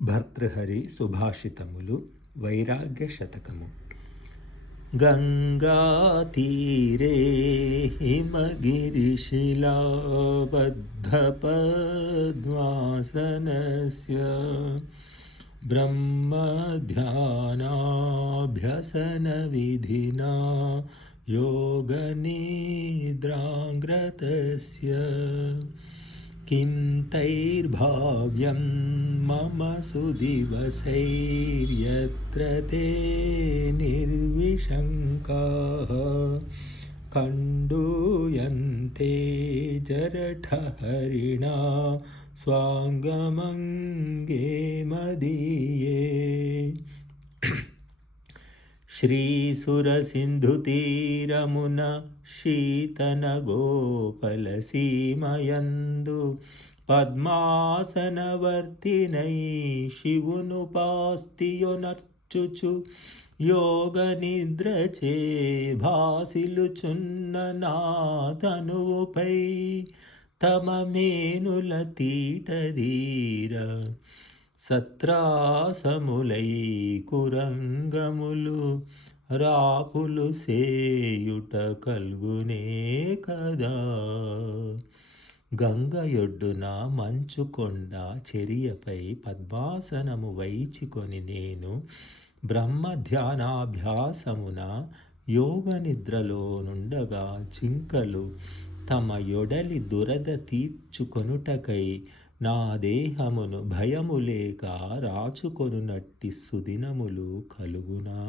భర్తృహరి సుభాషితములు వైరాగ్య శతకము గంగాతీరే హిమగిరిశిలాబద్ధపద్మాసనస్య ब्रह्मध्यानाभ्यसनविधिना योगनिद्राङ्ग्रतस्य किं तैर्भाव्यं मम सुदिवसैर्यत्र ते निर्विशङ्काः कण्डूयन्ते जरठहरिणा स्वाङ्गमङ्गे मदीये। श्रीसुरसिन्धुतीरमुन शीतनगोपलसीमयन्तु పద్మాసనవర్తినై శివును పాస్తియొనర్చుచు యోగ నిద్రచే భాసిలుచున్న నా తనువుపై తమ మేనుల తీటధీర సత్రాసములై కురంగములు రాపులు సేయుట కల్గునే కదా. గంగ యొడ్డున మంచుకొండ చెరియపై పద్మాసనము వైచికొని నేను బ్రహ్మ ధ్యానాభ్యాసమున యోగ నిద్రలో నుండగా జింకలు తమ యొడలి దురద తీర్చుకొనుటకై నా దేహమును భయము లేక రాచుకొనునట్టి సుదినములు కలుగునా?